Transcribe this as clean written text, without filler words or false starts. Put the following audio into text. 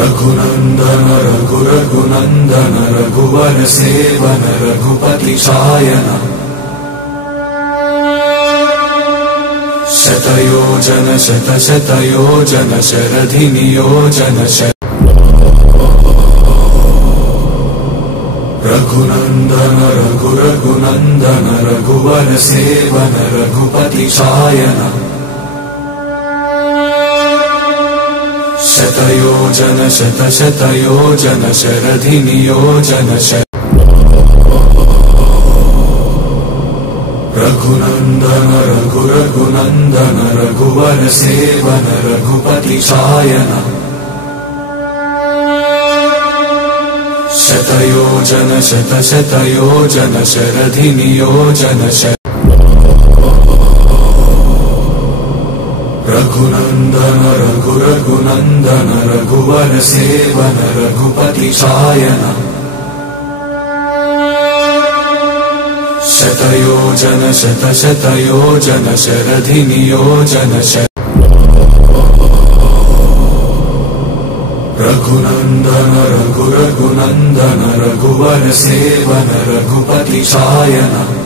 रघुनंदन रघुरघुनंदन रघुवर seven Raghupati Shayan शतयोजन शतशतयोजन शरधि नियोजन रघुनंदन रघुरघुनंदन रघुवर seven Raghupati Shayan शतयोजन शतशतयोजन शरधि नियोजन रघुनंदन रघुरघुनंदन रघुवर seven Raghupati Shayan शतयोजन शतशतयोजन शरधि नियोजन रघुनंदन रघुरघुनंदन रघुवर सेवन रघुपति शायन शतयोजन शतशतयोजन शरधि नियोजन रघुनंदन रघुरघुनंदन रघुवर सेवन रघुपति शायन